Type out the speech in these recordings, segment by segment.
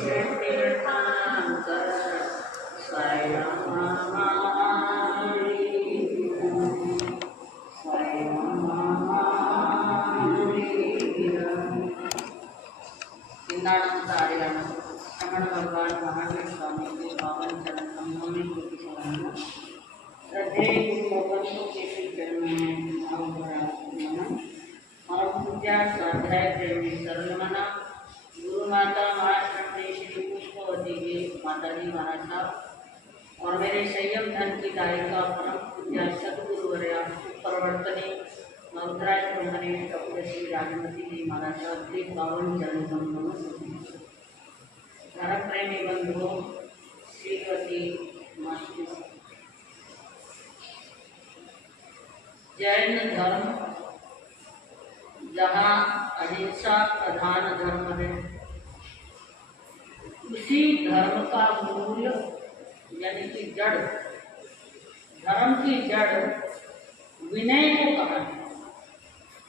से तीर्थंकर साई रामा हरि साई रामा हरि। रमण भगवान महावीर स्वामी के पावन चरण कमलों में कोटि सलाम। श्रद्धेय गुरु भगवंतों के श्री चरणों में नमन। और पूजा स्वाध्याय प्रेमी सर्वमना गुरु माता महाश्रद्धेय श्री पुष्पवती जी माता जी महाराज साहब और मेरे संयम धन की दायिका परम पूज्य सदगुरु वर्या परवर्तनी मधुराश्रमणी कपूर श्री राजमती जी महाराज साहब के पावन चरण कमलों में धर्म प्रेमी बंधुओं श्रीमती मास्टर। जैन धर्म जहाँ अहिंसा प्रधान धर्म है, उसी धर्म का मूल यानी कि जड़, धर्म की जड़ विनय को कहा है।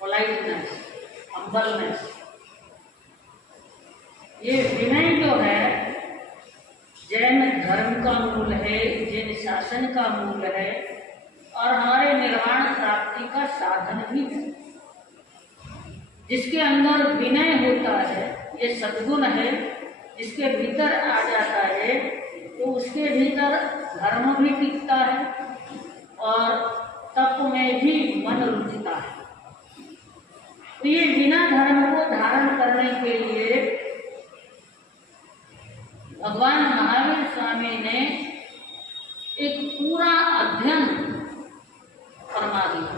Politeness, humbleness. ये विनय जो है जैन धर्म का मूल है, जैन शासन का मूल है और हमारे निर्वाण प्राप्ति का साधन भी है। जिसके अंदर विनय होता है, ये सद्गुण है, जिसके भीतर आ जाता है तो उसके भीतर धर्म भी टिकता है और तप में भी मन रुचता है। तो ये बिना धर्म को धारण करने के लिए भगवान महावीर स्वामी ने एक पूरा अध्ययन फरमा दिया।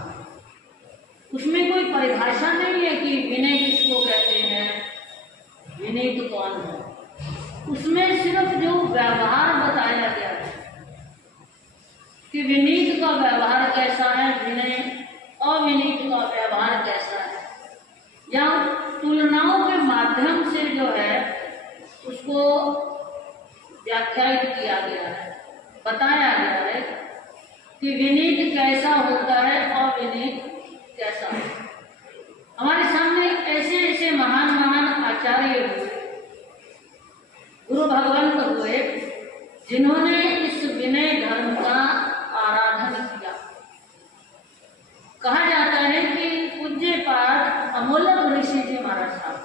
उसमें कोई परिभाषा नहीं है कि विनय किसको कहते हैं, विनीत कौन है। उसमें सिर्फ जो व्यवहार बताया गया है कि विनीत का व्यवहार कैसा है, विनय अविनीत का व्यवहार कैसा है, या तुलनाओं के माध्यम से जो है उसको व्याख्यायित किया गया है, बताया गया है कि विनीत कैसा होता है और विनीत कैसा है। हमारे सामने ऐसे ऐसे महान महान आचार्य हुए, गुरु भगवंत हुए, जिन्होंने इस विनय धर्म का आराधन किया। कहा जाता है कि पूज्य पाद अमोलक ऋषि जी महाराज साहब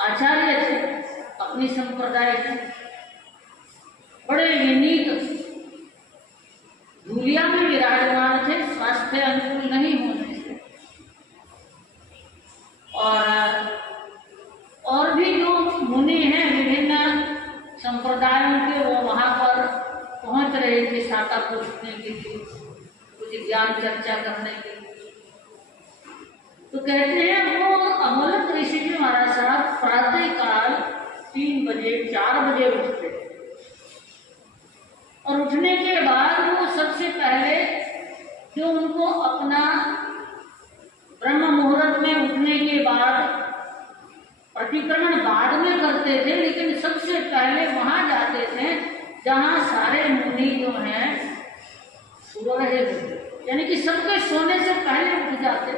आचार्य थे, अपनी संप्रदाय के बड़े विनीत, धूलिया में विराजमान थे, स्वास्थ्य अनुकूल नहीं होने से। और भी जो मुनि हैं विभिन्न संप्रदायों के, वो वहां पर पहुंच रहे थे शाखा पूछने के लिए, कुछ ज्ञान चर्चा करने के लिए। तो कहते हैं वो अमोलक ऋषि जी महाराज साहब प्रातः काल 3 बजे 4 बजे उठते और उठने के बाद वो सबसे पहले जो उनको अपना ब्रह्म मुहूर्त में उठने के बाद प्रतिक्रमण बाद में करते थे, लेकिन सबसे पहले वहां जाते थे जहां सारे मुनि जो हैं सो रहे थे, यानी कि सबके सोने से पहले उठ जाते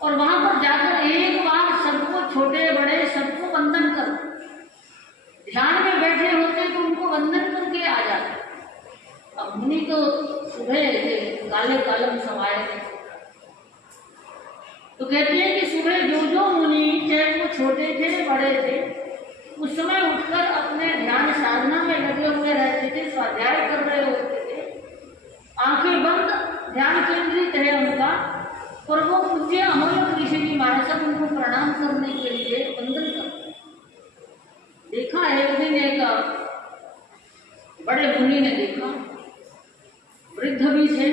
और वहां पर जाकर एक बार सबको, छोटे बड़े सबको वंदन कर, ध्यान में बैठे होते तो उनको वंदन करके आ जाते। अब मुनि तो सुबह काले कालम समाये थे, तो कहते हैं कि सुबह जो मुनि, चाहे वो छोटे थे बड़े थे, उस समय उठकर अपने ध्यान साधना में लगे हुए रहते थे, स्वाध्याय कर रहे होते थे, आंखें बंद, ध्यान केंद्रित है उनका, और वो पूज्य अमोलक ऋषि जी महाराज साहब उनको प्रणाम करने के लिए वंदन करते। देखा एक दिन एक बड़े मुनि ने देखा, वृद्ध भी थे,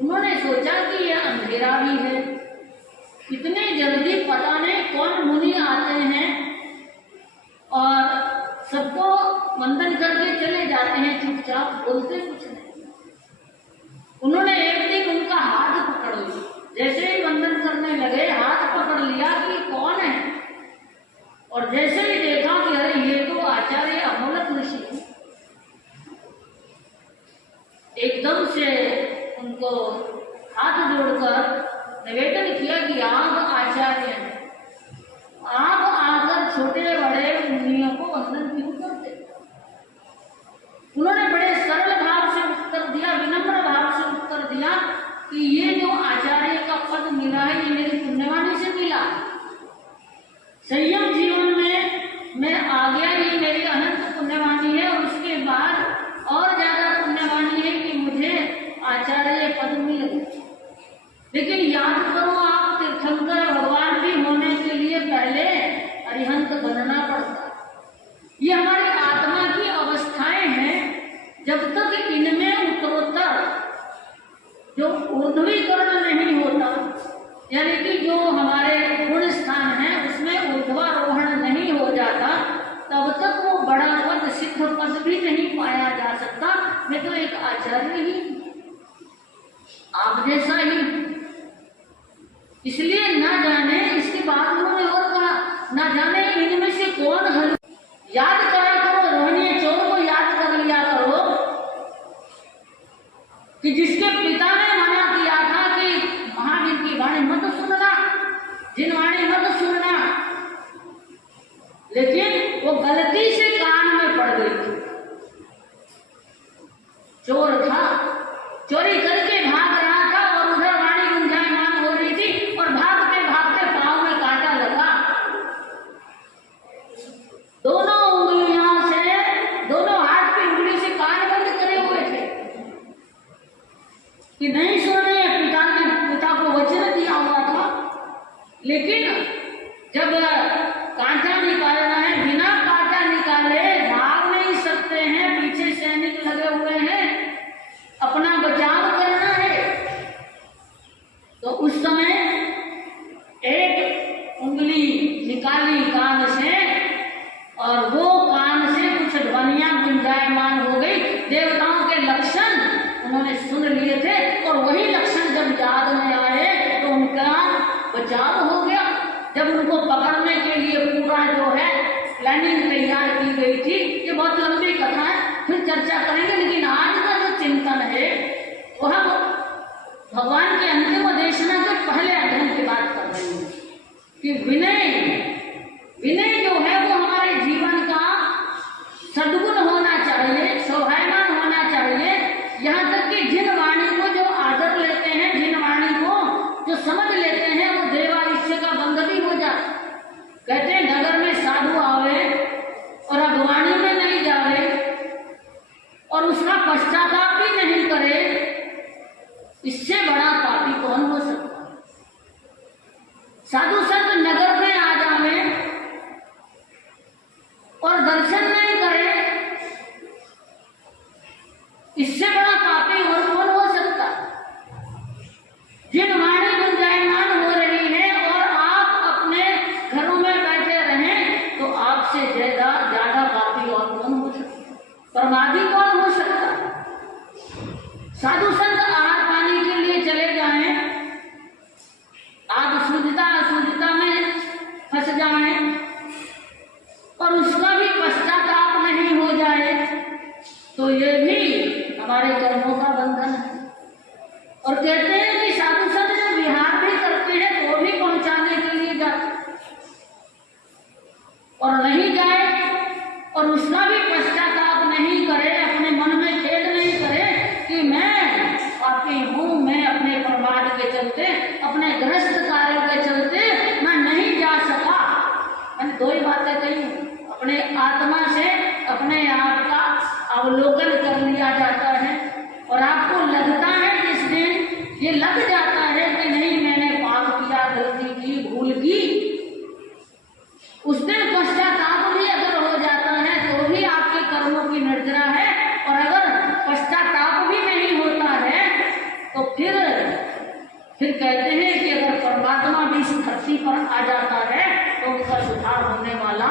उन्होंने सोचा कि यह अंधेरा भी है, इतने जल्दी पता नहीं कौन मुनि आते हैं और सबको वंदन करके चले जाते हैं, चुपचाप बोलते कुछ नहीं। उन्होंने एक दिन उनका हाथ पकड़ लिया, जैसे ही वंदन करने लगे हाथ पकड़ लिया कि कौन है, और जैसे ही देखा कि अरे ये तो आचार्य अमोलक ऋषि है, एकदम से उनको हाथ जोड़कर निवेदन किया कि आप आचार्य हैं, अरिहंत बनना पड़ता। ये हमारी आत्मा की अवस्थाएं हैं। जब तक इनमें उत्तरोत्तर जो ऊर्ध्वीकरण नहीं होता, यानी कि जो हमारे गुण स्थान है उसमें ऊर्ध्वारोहण नहीं हो जाता, तब तक वो बड़ा पद सिद्ध पद भी नहीं पाया जा सकता। मैं तो एक आचार्य ही, आप जैसा ही। इसलिए ना जाने, इसके बाद उन्होंने और कहा, ना जाने इनमें से कौन हल। याद करा करो, रोहिणी चोर को याद कर लिया करो कि जिसके पिता ने मना किया था कि महावीर की वाणी मत सुनना, जिन वाणी मत सुनना, लेकिन वो गलती से कान में पड़ गई थी। चोर था, चोरी करके भाग रहा था और उधर वाणी गुंजायमान हो रही थी और भागते भागते पांव में कांटा लगा। दोनों उंगलियों से, दोनों हाथ की उंगली से कान बंद करे हुए थे कि नहीं सुनने। पिता को वचन दिया हुआ था, लेकिन जब कांटा निकालना है, बिना कांटा निकाले भाग नहीं सकते हैं, पीछे सैनिक लगे हुए हैं, अपना बचाव करना है। तो उस समय एक उंगली निकाली कान से और वो कान से कुछ ध्वनियां गुंजायमान हो गई। देवताओं के लक्षण उन्होंने सुन लिए थे और वही लक्षण जब याद में आए तो उनका बचाव हो गया। जब उनको पकड़ने के लिए पूरा जो है प्लानिंग तैयार की गई थी। ये बहुत लंबी कथा है, फिर चर्चा करेंगे, लेकिन आज का जो चिंतन है वह भगवान के अंतिम देशना के पहले अध्ययन की बात कर रही है कि विनय जो है वो हमारे जीवन का सद्गुण होना चाहिए, शोभायमान होना चाहिए। यहाँ तक कि जिन वाणी को जो आदर लेते हैं, जिन वाणी को जो समझ लेते हैं, वो देवायुष्य का बंध भी हो जाता। कहते हैं नगर में साधु आवे और अगवाणी में नहीं जावे और उसका पश्चाताप भी नहीं करे, इससे बड़ा पापी कौन हो सकता है। साधु संत नगर में आ जावे और दर्शन नहीं करे, इससे बड़ा पापी और कौन हो सकता। जिन वाणी गुंजायमान हो रही है और आप अपने घरों में बैठे रहें तो आपसे ज्यादा पापी और कौन हो सकता, प्रमादी कौन हो सकता। साधु संत आहार पानी के लिए चले जाएं, आप शुद्धता में फंस जाएं और उसका भी पश्चाताप नहीं हो जाए तो ये भी हमारे कर्मों का बंधन है। और कहते हैं कि साधु संत जब विहार भी करते हैं तो भी पहुंचाने के लिए जाते और नहीं जाए और उसका भी पश्चाताप नहीं करे, अपने मन में खेद नहीं करे कि मैं पापी हूँ, मैं अपने प्रमाद के चलते, अपने ग्रस्त कार्यों के चलते मैं नहीं जा सका। मैंने दो ही बातें कही, अपने आत्मा से अपने आप का अवलोकन कर लिया जाता है और आपको लगता है जिस दिन ये लग जाता है कि नहीं मैंने पाप किया, गलती की, भूल की, उस दिन पश्चाताप भी अगर हो जाता है तो भी आपके कर्मों की निर्जरा है। और अगर पश्चाताप भी नहीं होता है तो फिर कहते हैं कि अगर परमात्मा भी इस धरती पर आ जाता है तो उनका सुधार होने वाला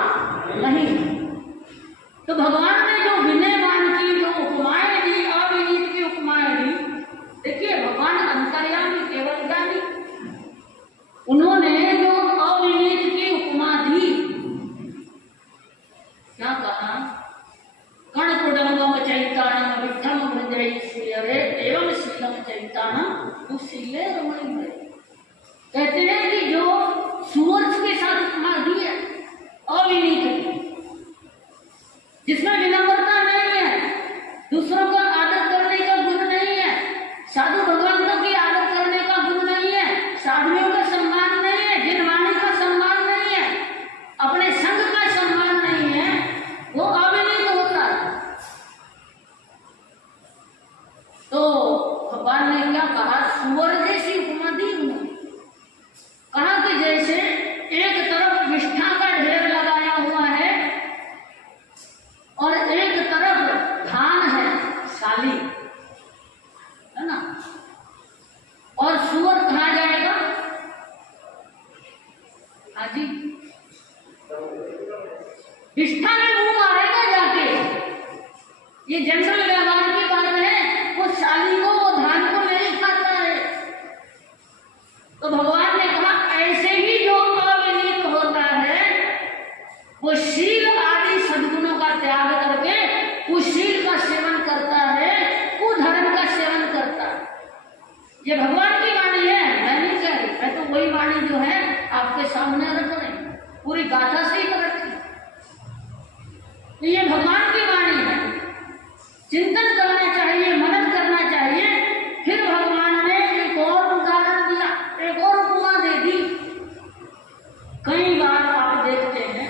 नहीं। तो भगवान ने जो विनयवान की जो उपमाएं दी, अविनीत की उपमाएं दी, देखिए भगवान अंतर्यामी केवल ज्ञानी, उन्होंने जो अविनीत की उपमा दी, क्या कहा, कण कुडंबम चैतानम विद्धम भंजय श्रीयरे एवं शीलम चैतानम दुःशीले रमणीमय। कहते हैं कि जो सूरज के साथ उपमा दी है अविनीत, जिसमें विनम्रता नहीं जी, विष्ठा में मुंह मारेगा जाके, ये जनरल व्यवहार की बात है। वो शाली को, वो धान को नहीं खाता है। तो भगवान ने कहा ऐसे ही जो अविनीत होता है वो शील आदि सद्गुणों का त्याग करके कुशील का सेवन करता है, कुधर्म का सेवन करता है। ये भगवान की वाणी है, मैं नहीं कह रही, मैं तो वही वाणी जो है आपके सामने रख रही, पूरी गाथा से ही रखी। ये भगवान की वाणी है, चिंतन करना चाहिए, मनन करना चाहिए। फिर भगवान ने एक और उदाहरण दिया, एक और उपमा दे दी। कई बार आप देखते हैं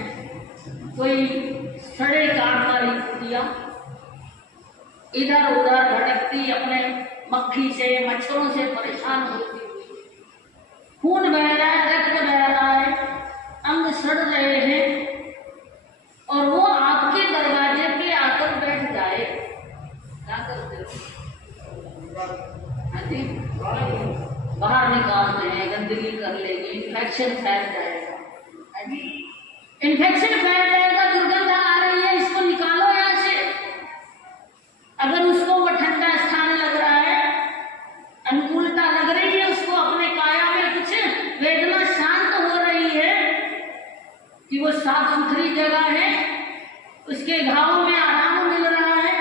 कोई सड़े काम वाली कुतिया इधर उधर भटकती, अपने मक्खी से मच्छरों से परेशान होती हुई, खून बह रहा है, रक्त बह रहा है, अंग सड़ रहे हैं, और वो आपके दरवाजे पे आकर बैठ जाए, क्या करते हो? बाहर निकालते हैं, गंदगी कर लेंगे, इन्फेक्शन फैल जाएगा, इन्फेक्शन फैल जाएगा, दुर्गंध आ रही है, इसको निकालो यहाँ से। अगर उसको वो ठंडा स्थान लग रहा है, अनुकूलता लग रही है, उसको अपने काया में कुछ वेदना शांत हो रही है कि वो साफ सुथरी जगह है, उसके घावों में आराम मिल रहा है,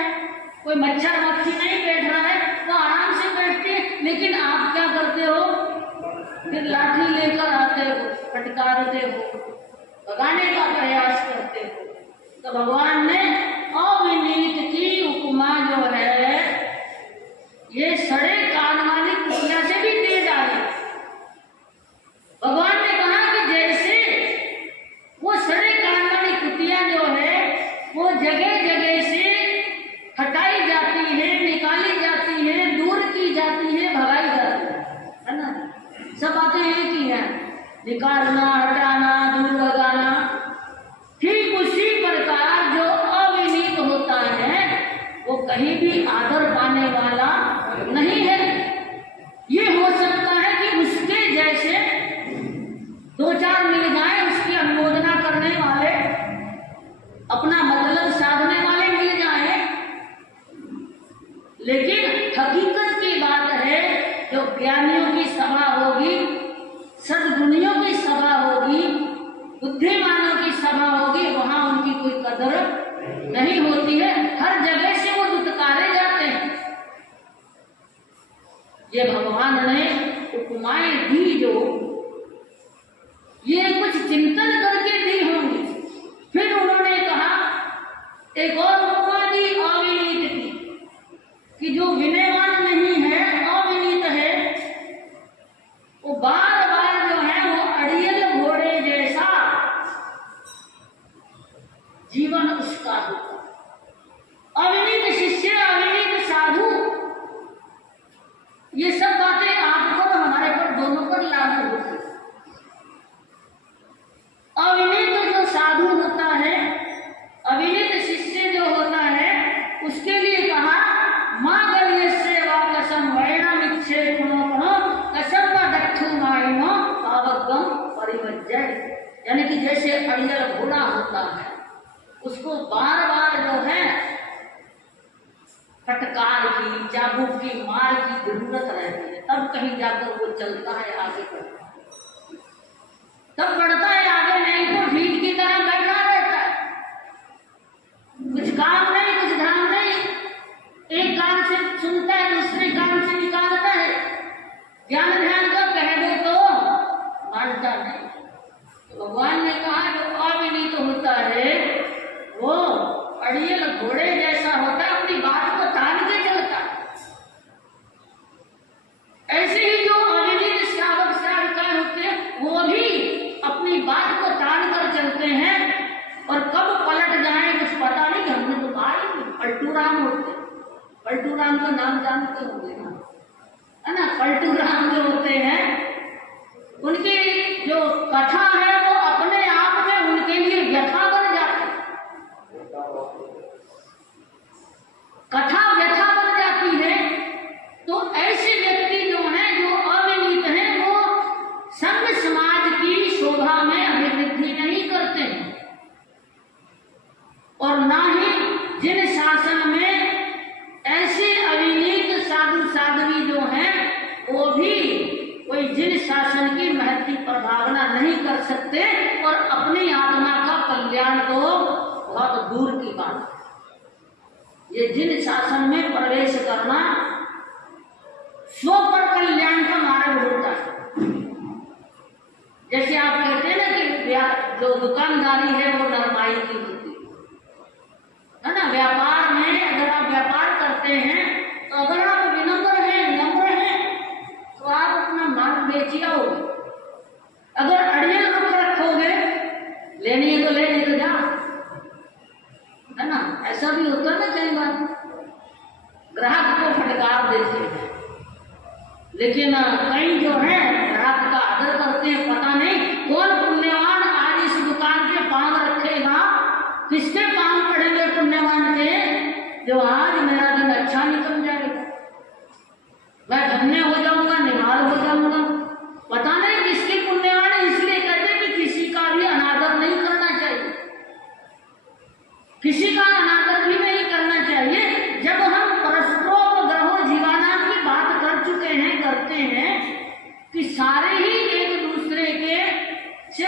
कोई मच्छर मक्खी नहीं बैठ रहा है, वो आराम से बैठते हैं। लेकिन आप क्या करते हो? फिर लाठी लेकर आते हो, फटकारते हो, भगाने का प्रयास करते हो। तो भगवान ने अविनीत की उपमा जो है ये सड़े कान वाली कुतिया से भी दे डाली। भगवान ने कहा कि जैसे वो सड़े कान वाली कुतिया जो है वो जगह जगह से हटाई जाती है, निकाली जाती है, दूर की जाती है, भगाई जाती है ना? सब बातें हैं कि है, निकालना, हटाना, दूर लगाना। ठीक उसी प्रकार जो अविनीत होता है वो कहीं भी आदर पाने वाला नहीं है। ये हो सकता है कि उसके जैसे दो चार मिल जाए, उसकी अनुमोदना करने वाले, अपना मतलब साधने वाले मिल जाए, लेकिन हकीकत की बात है जो ज्ञानियों की सभा होगी, सद्गुणियों की सभा होगी, बुद्धिमानों की सभा होगी, वहां उनकी कोई कदर नहीं होती है, हर जगह से वो दुत्कारे जाते हैं। ये भगवान ने उपमाएं दी जो ये कुछ चिंतन करके दी होंगी। फिर उन्होंने कहा एक और उपमा दी अविनीत की, कि जो विनयवान नहीं है, अविनीत है, वो बार बार जो है वो अड़ियल घोड़े जैसा जीवन उसका होता। अविनीत शिष्य, अविनीत साधु, ये सब बातें आपको और हमारे पर दोनों पर लागू होती। अविनीत जो साधु होता है, अविनीत शिष्य जो होता है, उसके लिए कहा माँ गव्य से वाकसम वैणमिच्छे गुणों कसम दक्षु माइनो पावकम परिवज्जय। यानी कि जैसे अड़ियल घोड़ा होता है, उसको बार बार जो है फटकार की, चाबुक की, मार की जरूरत रहती है, तब कहीं जाकर वो चलता है, आगे बढ़ता है, तब बढ़ता है आगे, नहीं तो ढीठ की तरह बैठा रहता है, कुछ काम नहीं, कुछ ध्यान नहीं, एक कान से सुनता है, दूसरे कान से निकालता है, ज्ञान ध्यान का कह दो तो मानता नहीं। तो भगवान ने कहा जो अविनीत होता है वो अड़ियल घोड़े जैसा होता है, अपनी बात को तान के चलता है। ऐसे ही जो अविनीत श्रावक श्राविकाएं होते हैं वो भी अपनी बात को तान कर चलते हैं, और कब पलट जाए कुछ पता नहीं। कि हमने तो कहा ही पलटू राम होते, पलटू राम का नाम जानते होंगे ना, है ना? पलटू राम जो होते हैं उनकी जो कथा है वो अपने आप में उनके लिए व्यथा बन जाती है, कथा व्यथा बन जाती है। तो ऐसे व्यक्ति जो हैं, जो अविनीत हैं, वो संघ समाज की शोभा में अभिवृद्धि शासन में ऐसे अविनीत साधु साध्वी जो हैं वो भी कोई जिन शासन की महत्व प्रभावना नहीं कर सकते और अपनी आत्मा का कल्याण तो बहुत दूर की बात है। ये जिन शासन में प्रवेश करना स्व पर कल्याण का मार्ग होता है। जैसे आप कहते हैं ना कि जो दुकानदारी है वो नरमाई की होती है ना। व्यापार में अगर आप व्यापार करते हैं तो अगर आप विनम्र हैं, नम्र हैं, तो आप अपना माल बेच आओगे। अगर अड़ियल रुख रखोगे, लेनी है तो ले, नहीं तो जा, है ना। ऐसा भी होता ना कई बार, ग्राहक को फटकार देते हैं, लेकिन कई जो है ग्राहक का आदर करते हैं। पता नहीं कौन पुण्यवान आज इस दुकान के पांव रखेगा, किसके पांव पड़ेंगे पुण्यवान के, जो आज मेरा दिन अच्छा निकल जाएगा, मैं धन्य हो जाऊंगा, निहाल हो जाऊंगा। पता नहीं किसके पुण्यवान है। इसलिए कहते कि किसी का भी अनादर नहीं करना चाहिए, किसी का अनादर भी नहीं करना चाहिए। जब हम परस्परोपग्रहो जीवानाम की बात कर चुके हैं, करते हैं कि सारे ही एक दूसरे के से